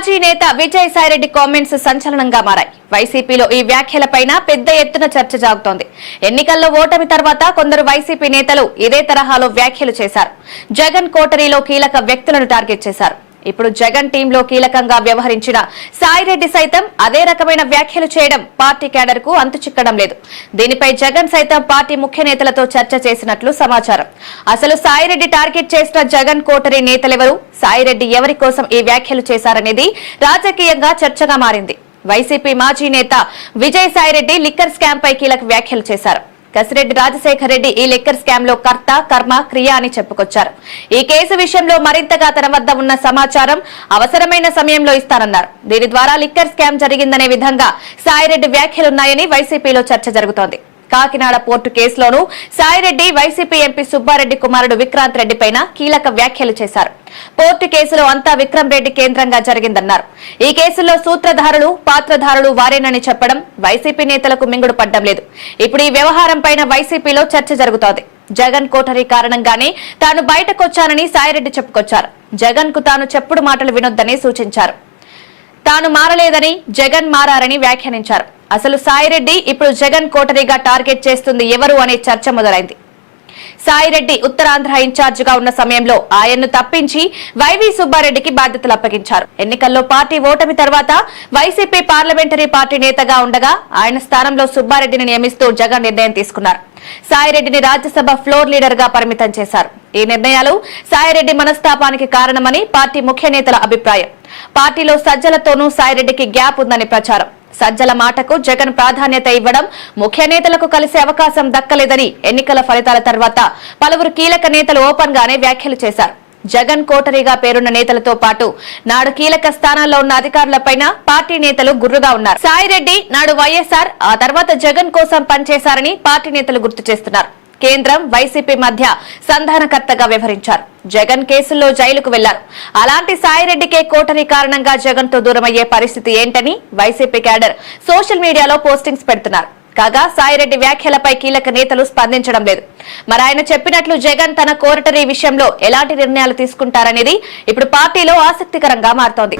మాజీ నేత విజయసాయిరెడ్డి కామెంట్స్ సంచలనంగా మారాయి. వైసీపీలో ఈ వ్యాఖ్యలపైన పెద్ద ఎత్తున చర్చ సాగుతోంది. ఎన్నికల్లో ఓటమి తర్వాత కొందరు వైసీపీ నేతలు ఇదే తరహాలో వ్యాఖ్యలు చేశారు. జగన్ కోటరీలో కీలక వ్యక్తులను టార్గెట్ చేశారు. ఇప్పుడు జగన్ టీంలో కీలకంగా వ్యవహరించిన సాయిరెడ్డి సైతం అదే రకమైన వ్యాఖ్యలు చేయడం పార్టీ క్యాడర్ కు అంతుచిక్కడం లేదు. దీనిపై జగన్ సైతం పార్టీ ముఖ్య నేతలతో చర్చ చేసినట్లు సమాచారం. అసలు సాయిరెడ్డి టార్గెట్ చేసిన జగన్ కోటరీ నేతలెవరు, సాయిరెడ్డి ఎవరి కోసం ఈ వ్యాఖ్యలు చేశారనేది రాజకీయంగా చర్చగా మారింది. వైసీపీ మాజీ నేత విజయసాయిరెడ్డి లిక్కర్ స్కామ్ పై కీలక వ్యాఖ్యలు చేశారు. కసిరెడ్డి రాజశేఖర్ రెడ్డి ఈ లిక్కర్ స్కామ్ లో కర్త, కర్మ, క్రియ అని చెప్పుకొచ్చారు. ఈ కేసు విషయంలో మరింతగా తన వద్ద ఉన్న సమాచారం అవసరమైన సమయంలో ఇస్తానన్నారు. దీని ద్వారా లిక్కర్ స్కామ్ జరిగిందనే విధంగా సాయిరెడ్డి వ్యాఖ్యలున్నాయని వైసీపీలో చర్చ జరుగుతోంది. కాకినాడ పోర్టు కేసులోనూ సాయిరెడ్డి వైసీపీ ఎంపీ సుబ్బారెడ్డి కుమారుడు విక్రాంత్ రెడ్డి పైన కీలక వ్యాఖ్యలు చేశారు. పోర్టు కేసులో అంతా విక్రమ్ రెడ్డి కేంద్రంగా జరిగిందన్నారు. ఈ కేసులో సూత్రధారులు, పాత్రధారులు వారేనని చెప్పడం వైసీపీ నేతలకు మింగుడు పడ్డం లేదు. ఇప్పుడు ఈ వ్యవహారం పైన వైసీపీలో చర్చ జరుగుతోంది. జగన్ కోటరీ కారణంగానే తాను బయటకొచ్చానని సాయిరెడ్డి చెప్పుకొచ్చారు. జగన్ కు తాను చెప్పుడు మాటలు వినొద్దని సూచించారు. తాను మారలేదని, జగన్ మారారని వ్యాఖ్యానించారు. అసలు సాయిరెడ్డి ఇప్పుడు జగన్ కోటరీగా టార్గెట్ చేస్తుంది ఎవరు అనే చర్చ మొదలైంది. సాయిరెడ్డి ఉత్తరాంధ్ర ఇన్ఛార్జ్ గా ఉన్న సమయంలో ఆయన్ను తప్పించి వైవి సుబ్బారెడ్డికి బాధ్యతలు అప్పగించారు. ఎన్నికల్లో పార్టీ ఓటమి తర్వాత వైసీపీ పార్లమెంటరీ పార్టీ నేతగా ఉండగా ఆయన స్థానంలో సుబ్బారెడ్డిని నియమిస్తూ జగన్ నిర్ణయం తీసుకున్నారు. సాయిరెడ్డిని రాజ్యసభ ఫ్లోర్ లీడర్ గా పరిమితం చేశారు. ఈ నిర్ణయాలు సాయిరెడ్డి మనస్తాపానికి కారణమని పార్టీ ముఖ్య నేతల అభిప్రాయం. పార్టీలో సజ్జలతోనూ సాయిరెడ్డికి గ్యాప్ ఉందని ప్రచారం. సజ్జల మాటకు జగన్ ప్రాధాన్యత ఇవ్వడం ముఖ్య నేతలకు కలిసే అవకాశం దక్కలేదని ఎన్నికల ఫలితాల తర్వాత పలువురు కీలక నేతలు ఓపెన్ గానే వ్యాఖ్యలు చేశారు. జగన్ కోటరీగా పేరున్న నేతలతో పాటు నాడు కీలక స్థానాల్లో ఉన్న అధికారులపైన పార్టీ నేతలు గుర్రుగా ఉన్నారు. సాయిరెడ్డి నాడు వైఎస్ఆర్, ఆ తర్వాత జగన్ కోసం పనిచేశారని పార్టీ నేతలు గుర్తు చేస్తున్నారు. కేంద్రం, వైసీపీ మధ్య సంధానకర్తగా వ్యవహరించారు. జగన్ కేసుల్లో జైలుకు వెళ్లారు. అలాంటి సాయిరెడ్డికే కోటరీ కారణంగా జగన్ తో దూరమయ్యే పరిస్థితి ఏంటని వైసీపీ క్యాడర్ సోషల్ మీడియాలో పోస్టింగ్స్ పెడుతున్నారు. కాగా సాయిరెడ్డి వ్యాఖ్యలపై కీలక నేతలు స్పందించడం లేదు. మరి ఆయన చెప్పినట్లు జగన్ తన కోటరీ విషయంలో ఎలాంటి నిర్ణయాలు తీసుకుంటారనేది ఇప్పుడు పార్టీలో ఆసక్తికరంగా మారుతోంది.